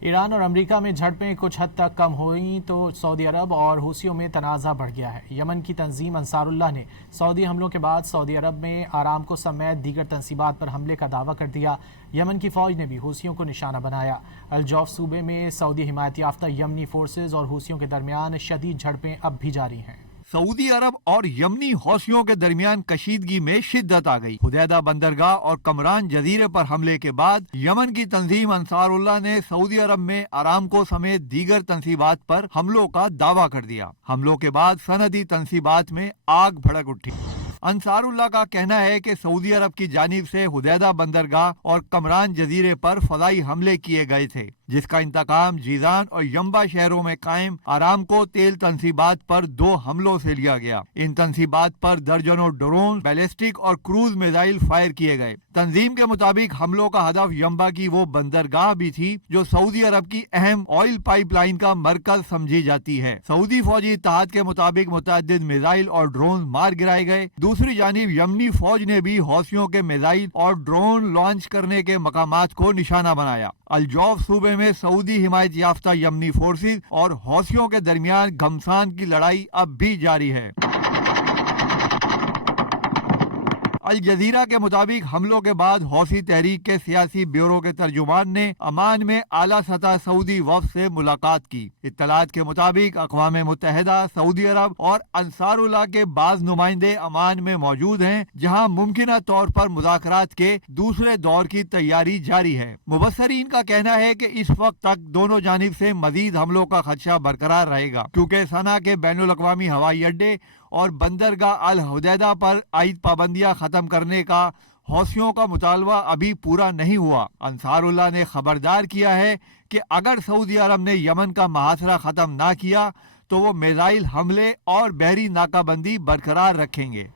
ایران اور امریکہ میں جھڑپیں کچھ حد تک کم ہوئیں تو سعودی عرب اور حوثیوں میں تنازع بڑھ گیا ہے۔ یمن کی تنظیم انصار اللہ نے سعودی حملوں کے بعد سعودی عرب میں آرامکو سمیت دیگر تنصیبات پر حملے کا دعویٰ کر دیا۔ یمن کی فوج نے بھی حوثیوں کو نشانہ بنایا۔ الجوف صوبے میں سعودی حمایت یافتہ یمنی فورسز اور حوثیوں کے درمیان شدید جھڑپیں اب بھی جاری ہیں۔ سعودی عرب اور یمنی حوثیوں کے درمیان کشیدگی میں شدت آ گئی۔ حدیدہ بندرگاہ اور کمران جزیرے پر حملے کے بعد یمن کی تنظیم انصار اللہ نے سعودی عرب میں آرامکو سمیت دیگر تنصیبات پر حملوں کا دعویٰ کر دیا۔ حملوں کے بعد صنعتی تنصیبات میں آگ بھڑک اٹھی۔ انصار اللہ کا کہنا ہے کہ سعودی عرب کی جانب سے حدیدہ بندرگاہ اور کمران جزیرے پر فضائی حملے کیے گئے تھے، جس کا انتقام جیزان اور ینبع شہروں میں قائم آرامکو تیل تنصیبات پر 2 حملوں سے لیا گیا۔ ان تنصیبات پر درجنوں ڈرون، بیلسٹک اور کروز میزائل فائر کیے گئے۔ تنظیم کے مطابق حملوں کا ہدف ینبع کی وہ بندرگاہ بھی تھی جو سعودی عرب کی اہم آئل پائپ لائن کا مرکز سمجھی جاتی ہے۔ سعودی فوجی اتحاد کے مطابق متعدد میزائل اور ڈرون مار گرائے گئے۔ دوسری جانب یمنی فوج نے بھی حوثیوں کے میزائل اور ڈرون لانچ کرنے کے مقامات کو نشانہ بنایا۔ الجوف صوبے میں سعودی حمایت یافتہ یمنی فورسز اور حوثیوں کے درمیان گھمسان کی لڑائی اب بھی جاری ہے۔ الجزیرہ کے مطابق حملوں کے بعد حوثی تحریک کے سیاسی بیورو کے ترجمان نے عمان میں اعلیٰ سطح سعودی وفد سے ملاقات کی۔ اطلاعات کے مطابق اقوام متحدہ، سعودی عرب اور انصار اللہ کے بعض نمائندے عمان میں موجود ہیں، جہاں ممکنہ طور پر مذاکرات کے دوسرے دور کی تیاری جاری ہے۔ مبصرین کا کہنا ہے کہ اس وقت تک دونوں جانب سے مزید حملوں کا خدشہ برقرار رہے گا، کیونکہ صنعاء کے بین الاقوامی ہوائی اڈے اور بندرگاہ الحدیدہ پر عائد پابندیاں ختم کرنے کا حوثیوں کا مطالبہ ابھی پورا نہیں ہوا۔ انصار اللہ نے خبردار کیا ہے کہ اگر سعودی عرب نے یمن کا محاصرہ ختم نہ کیا تو وہ میزائل حملے اور بحری ناکہ بندی برقرار رکھیں گے۔